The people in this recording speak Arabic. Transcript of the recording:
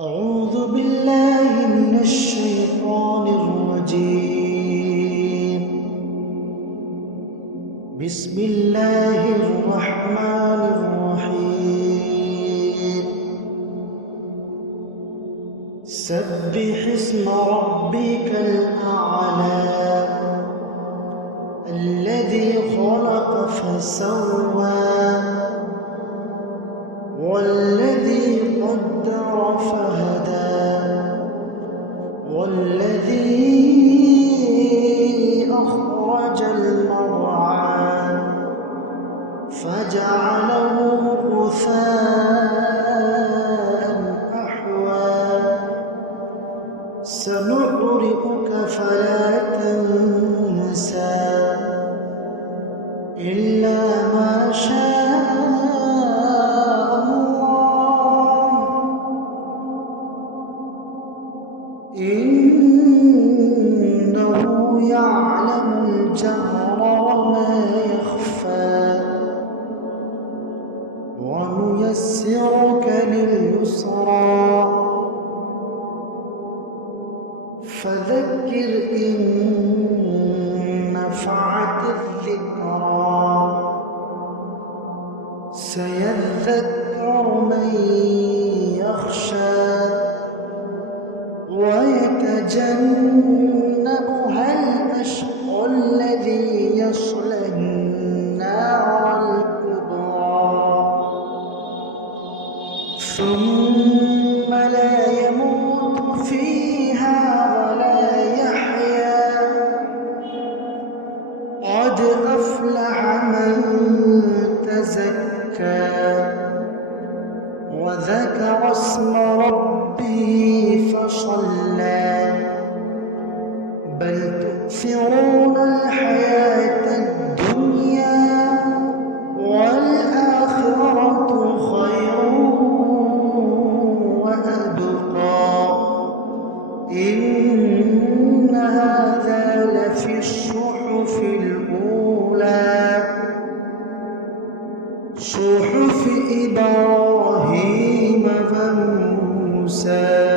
أعوذ بالله من الشيطان الرجيم. بسم الله الرحمن الرحيم. سبح اسم ربك الأعلى الذي خلق فسوى والذي قدر فهدى والذي أخرج المرعى فجعله غثاء أحوى سنقرئك فلا تنسى إلا ما شاء الله إنه يعلم الجهر وما يخفى ونيسرك لليسرى فذكر إن نفعت الذكرى سيذكر من يخشى ويتجنبها الأشقى الذي يصلى النار الكبرى ثم لا يموت فيها ولا يحيا قد أفلح من تزكى وذكر اسم ربه فصلى بل تؤثرون الحياة الدنيا والآخرة خير وأبقى إن هذا لفي الصحف الأولى صحف إبراهيم وموسى